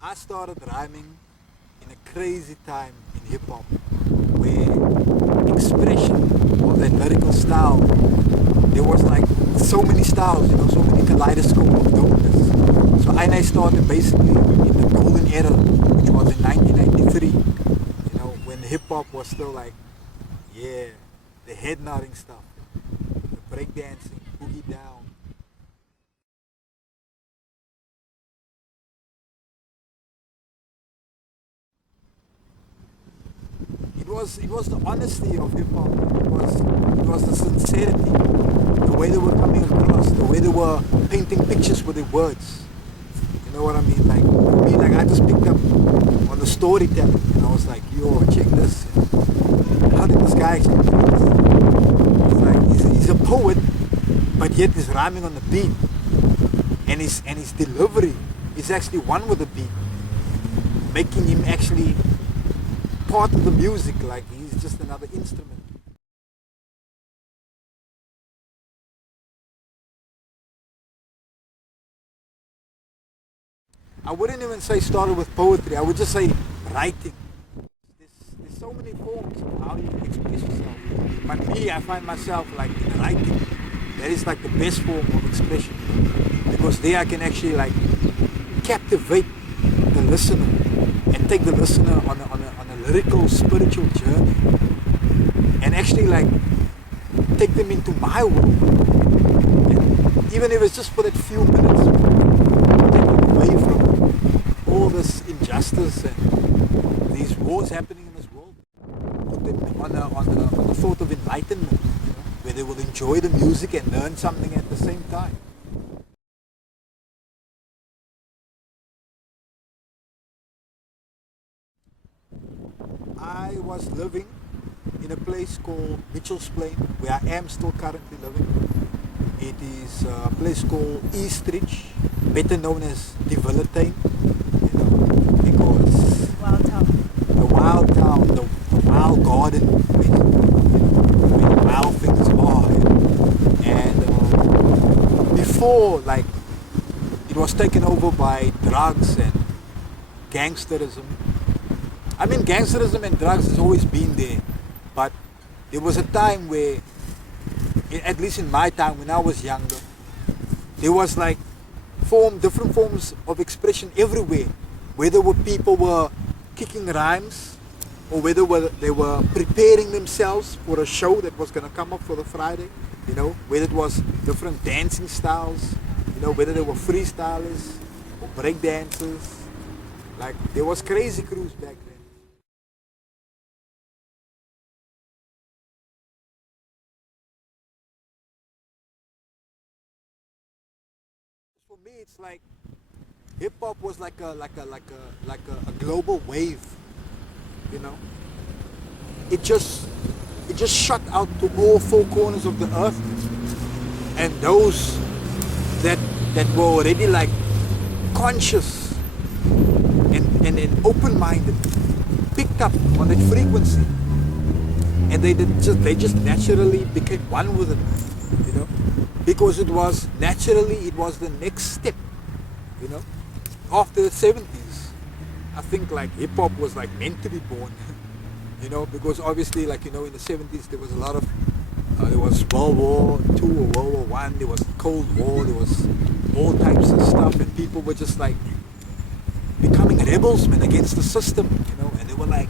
I started rhyming in a crazy time in hip hop where expression of that lyrical style, there was like so many styles, so many kaleidoscope of dopeness. So I started basically in the golden era, which was in 1993, when hip hop was still like, yeah, the head nodding stuff, the breakdancing, boogie down. It was the honesty of hip hop. It was the sincerity, the way they were coming across, the way they were painting pictures with their words. You know what I mean? Like for me, like I just picked up on the storytelling, and I was like, yo, check this. How did this guy actually do this? It's like he's a poet, but yet he's rhyming on the beat, and his delivery is actually one with the beat, making him actually part of the music, like he's just another instrument. I wouldn't even say started with poetry, I would just say writing. There's so many forms of how you express yourself. But me, I find myself like in writing. That is like the best form of expression. Because there I can actually like captivate the listener and take the listener on a lyrical, spiritual journey. And actually like take them into my world. And even if it's just for that few minutes, take them away from all this injustice and these wars happening in this world. Put them on a sort of enlightenment, where they will enjoy the music and learn something at the same time. I was living in a place called Mitchell's Plain, where I am still currently living. It is a place called Eastridge, better known as De Willetuin, because Wild Town. the wild town, the wild garden, where the wild things are. And before, like, it was taken over by drugs and gangsterism. I mean, gangsterism and drugs has always been there, but there was a time where, at least in my time when I was younger, there was like different forms of expression everywhere, whether people were kicking rhymes or whether they were preparing themselves for a show that was going to come up for the Friday, whether it was different dancing styles, whether they were freestylers or break dancers. Like there was crazy crews back then. For me, it's like hip hop was like a global wave, you know. It just shot out to all four corners of the earth, and those that were already like conscious and open-minded picked up on that frequency, and they just naturally became one with it, because it was the next step, you know. After the 70s, I think like hip hop was like meant to be born, because obviously like in the 70s there was a lot of there was World War II or World War One, there was Cold War, there was all types of stuff, and people were just like becoming rebels, man, against the system, and they were like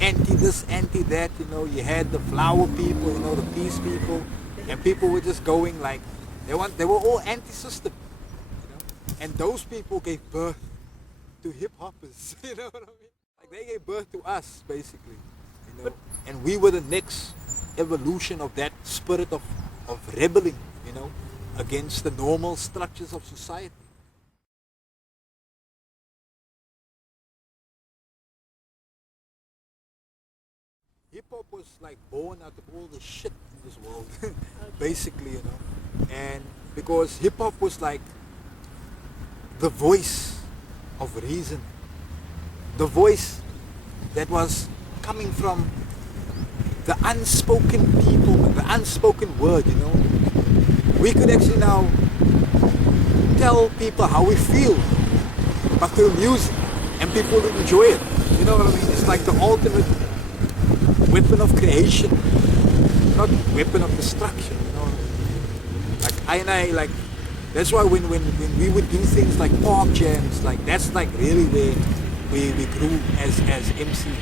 anti this, anti that, you had the flower people, the peace people, and people were just going like they were all anti-system, and those people gave birth to hip hoppers, you know what I mean? Like they gave birth to us basically, and we were the next evolution of that spirit of rebelling, against the normal structures of society. Hip hop was like born out of all the shit in this world, basically, and because hip hop was like the voice of reason, the voice that was coming from the unspoken people, the unspoken word, We could actually now tell people how we feel, but through music. and people enjoy it. You know what I mean? It's like the ultimate weapon of creation, not weapon of destruction. You know what I mean? Like like that's why when we would do things like park jams, like that's like really where we grew as MCs, you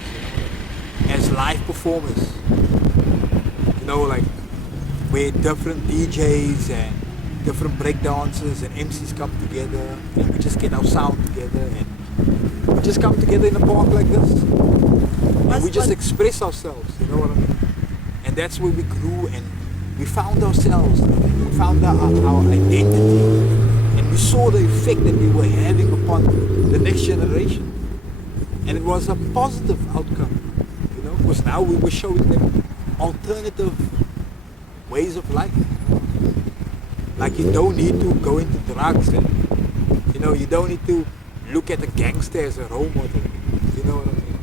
know, as live performers. You know, like where different DJs and different breakdancers and MCs come together, and we just get our sound together, and we just come together in a park like this, and we just express ourselves. You know what I mean? And that's where we grew, and we found ourselves, we found our identity, and we saw the effect that we were having upon the next generation. And it was a positive outcome, you know, because now we were showing them alternative ways of life. Like you don't need to go into drugs, and you know, you don't need to look at a gangster as a role model. You know what I mean?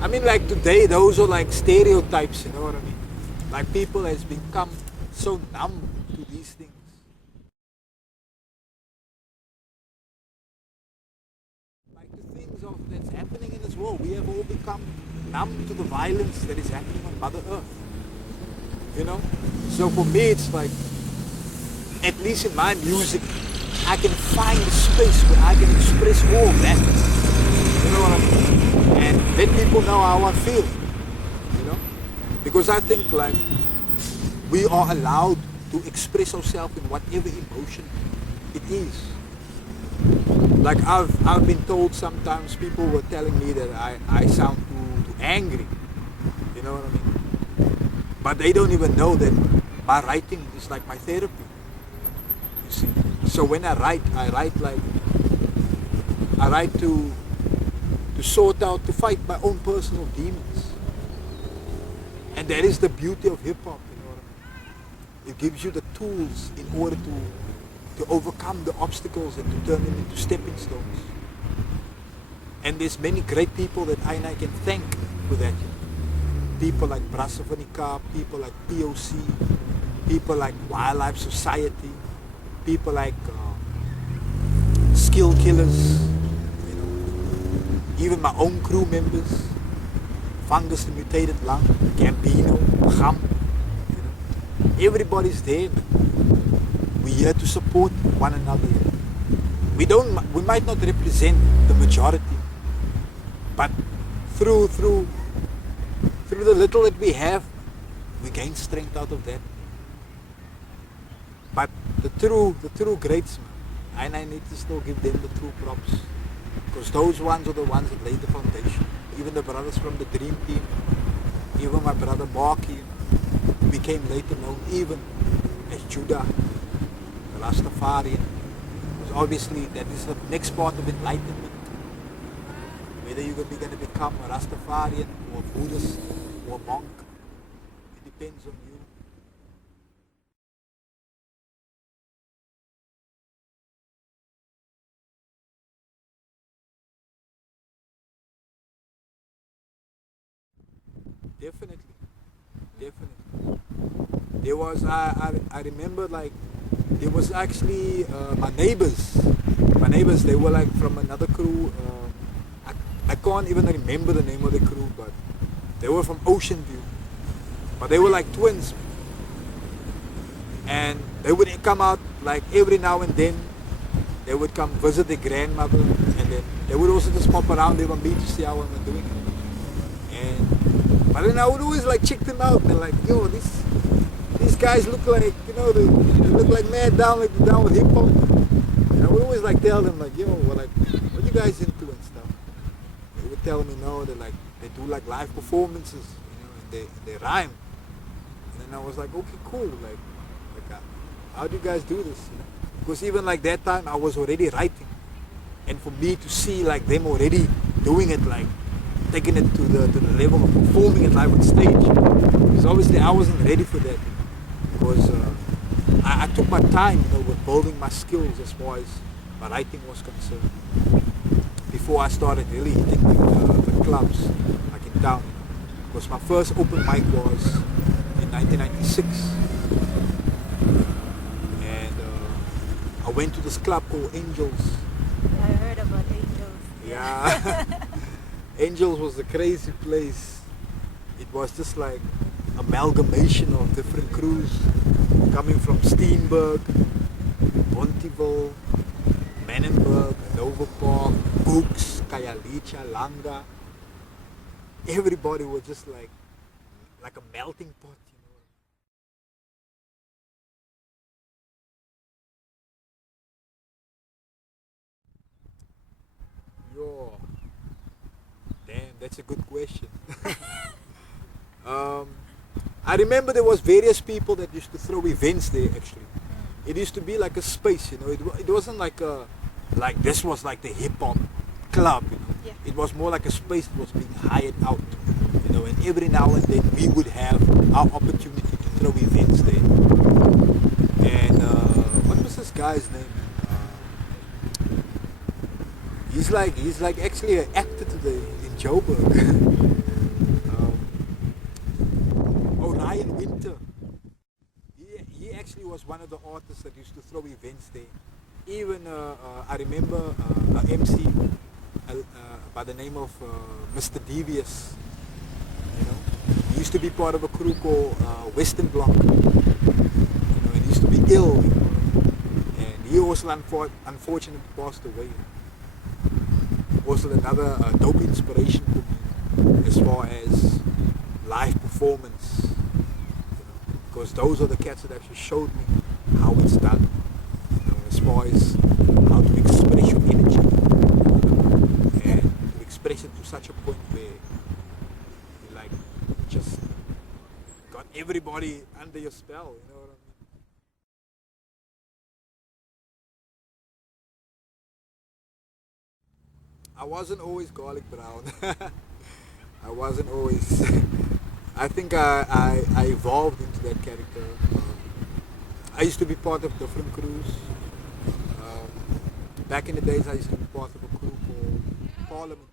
I mean, like today, those are like stereotypes. You know what I mean? Like people has become so numb to these things. Like the things of that's happening in this world, we have all become numb to the violence that is happening on Mother Earth. You know? So for me, it's like, at least in my music, I can find a space where I can express all that. You know what I mean? And let people know how I feel. You know? Because I think like we are allowed to express ourselves in whatever emotion it is. Like I've been told sometimes, people were telling me that I sound too angry. You know what I mean? But they don't even know that my writing is like my therapy. You see? So when I write to sort out, to fight my own personal demons. And that is the beauty of hip hop, you know what I mean? It gives you the tools in order to overcome the obstacles and to turn them into stepping stones. And there's many great people that I can thank for that. People like Brassavonica, people like POC, people like Wildlife Society, people like Skill Killers, you know, even my own crew members, Fungus the Mutated Lung, Gambino, Gam, you know. Everybody's there, man. We're here to support one another. We might not represent the majority, but through the little that we have, we gain strength out of that. But the true greats, man, I need to still give them the true props, because those ones are the ones that laid the foundation. Even the brothers from the Dream Team, even my brother Marky, became later known even as Judah, the Rastafarian. Because obviously that is the next part of enlightenment. Whether you're going to become a Rastafarian or a Buddhist or a monk, it depends on you. Definitely. There was, I remember, like, there was actually my neighbors. They were like from another crew. I can't even remember the name of the crew, but they were from Ocean View. But they were like twins. And they would come out like every now and then. They would come visit their grandmother, and then they would also just pop around there on me to see how I'm doing it. But then I would always like check them out. They're like, yo, these guys look like, you know, they look like mad down with hip hop. And I would always like tell them like, yo, well, like, what you guys into and stuff. They would tell me no, they do like live performances, you know, and they rhyme. And then I was like, okay, cool, like how do you guys do this? You know? Because even like that time I was already writing, and for me to see like them already doing it, like taking it to the level of performing it live on stage, because obviously I wasn't ready for that, because I took my time, you know, with building my skills as far as my writing was concerned before I started really hitting the clubs like in town, because my first open mic was in 1996, and I went to this club called Angels. I heard about Angels. Yeah. Angels was a crazy place. It was just like amalgamation of different crews coming from Steenberg, Bonteville, Menenberg, Nova Park, Books, Kayalicha, Langa. Everybody was just like a melting pot, Yo, damn, that's a good question. um, I remember there was various people that used to throw events there. Actually, it used to be like a space. It wasn't like this was like the hip hop club. Yeah. It was more like a space that was being hired out. And every now and then we would have our opportunity to throw events there. And what was this guy's name? He's like actually an actor today in Joburg. Orion Winter. He actually was one of the artists that used to throw events there. Even I remember an MC by the name of Mr. Devious. He used to be part of a crew called Western Block. And he used to be ill. And he also unfortunately passed away. Also another dope inspiration for me as far as live performance. Because those are the cats that actually showed me how it's done. As far as how to express your energy. And to express it to such a point where you just got everybody under your spell, you know what I mean? I wasn't always garlic brown. I wasn't always. I think I evolved into that character. I used to be part of different crews. Back in the days, I used to be part of a crew called Parliament.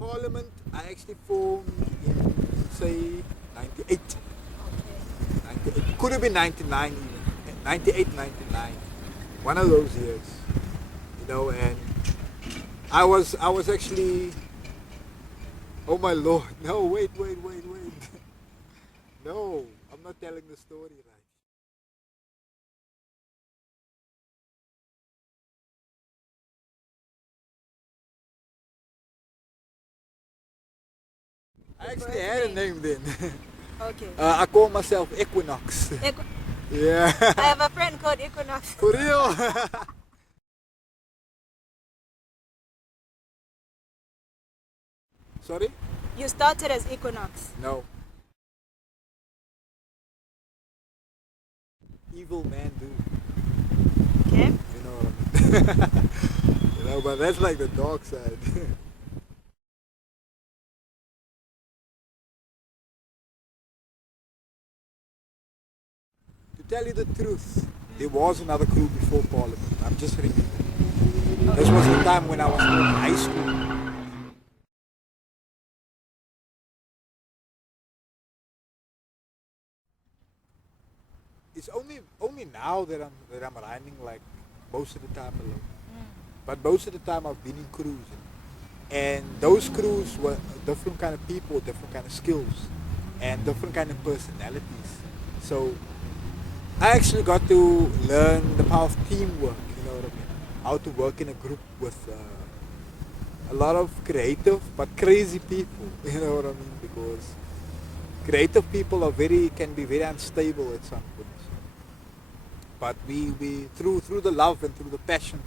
Parliament, I actually formed in, say, 98. 98. Could have been 99 even. 98, 99. One of those years. And I was actually, oh my lord, no, wait. No, I'm not telling the story right. I actually had a name then. Okay. I call myself Equinox. Yeah. I have a friend called Equinox. For real? Sorry? You started as Equinox. No. Evil man, dude. Okay. You know what I mean? But that's like the dark side. To tell you the truth, there was another crew before Parliament. I'm just remembering. This was the time when I was in high school. It's only now that I'm rhyming like most of the time alone. But most of the time I've been in crews, and those crews were different kind of people, different kind of skills, and different kind of personalities. So I actually got to learn the power of teamwork. You know what I mean? How to work in a group with a lot of creative but crazy people. You know what I mean? Because creative people can be very unstable at some point. But we through the love and through the passion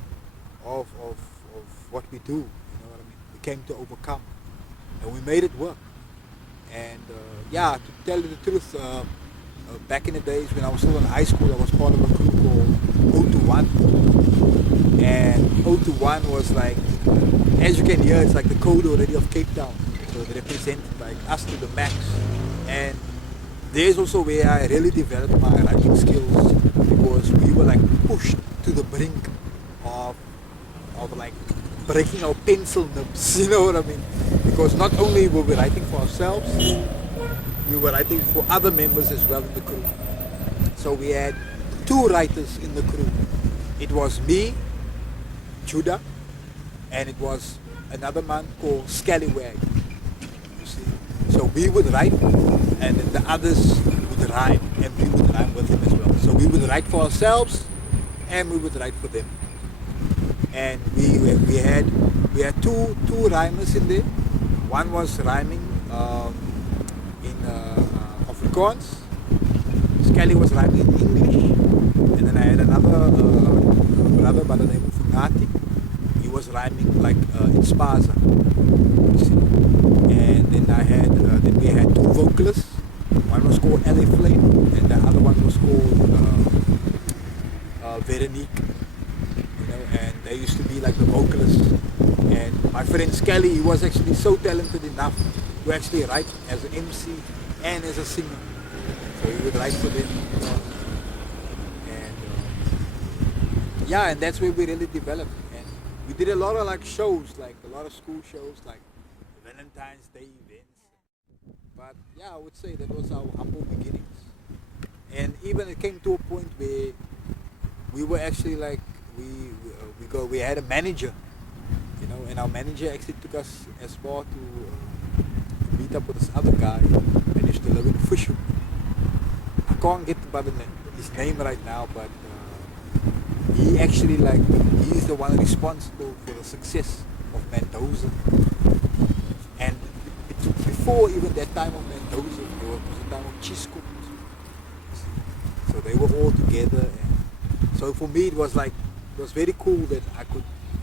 of what we do, you know what I mean, we came to overcome, and we made it work. And to tell you the truth, back in the days when I was still in high school, I was part of a crew called 021. And 021 was like, as you can hear, it's like the code already of Cape Town. So they represent like us to the max. And there's also where I really developed my writing skills, because we were like pushed to the brink of like breaking our pencil nibs, you know what I mean? Because not only were we writing for ourselves, we were writing for other members as well in the crew. So we had two writers in the crew. It was me, Judah, and it was another man called Scallywag. You see, so we would write, and then the others would rhyme, and we would rhyme with them as well. So we would write for ourselves, and we would write for them. And we had two rhymers in there. One was rhyming in Afrikaans. Skelly was rhyming in English, and then I had another brother by the name of Funati. He was rhyming like in Spaza. You see. And then then we had two vocalists. One was called LA Flame, and the other one was called Veronique. You know, and they used to be like the vocalists. And my friend Skelly, he was actually so talented enough to actually write as an MC and as a singer. So he would write for them. And yeah, and that's where we really developed. And we did a lot of like shows, like a lot of school shows, like Valentine's Day events. But yeah, I would say that was our humble beginnings. And even it came to a point where we were actually like, we had a manager, you know, and our manager actually took us as far to meet up with this other guy that used to live in Fisher. I can't get his name right now, but he actually he's the one responsible for the success of Mendoza. And before even that time of Mendoza, there was the time of Chisco. So they were all together, and so for me it was very cool that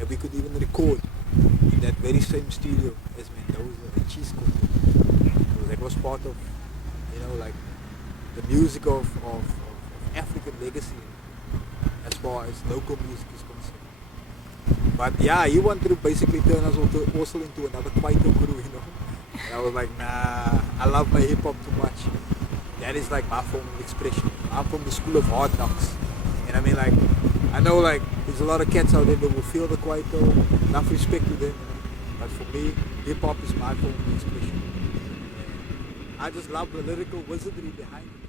we could even record in that very same studio as Mendoza and Chisco. So that was part of, you know, like the music of African legacy as far as local music is concerned. But yeah, he wanted to basically turn us also into another Kwaito crew, you know. And I was like, nah, I love my hip hop too much. That is like my form of expression. I'm from the school of hard knocks. And I mean, like, I know like there's a lot of cats out there that will feel the Kwaito, enough respect to them, you know. But for me, hip hop is my form of expression. And I just love the lyrical wizardry behind it.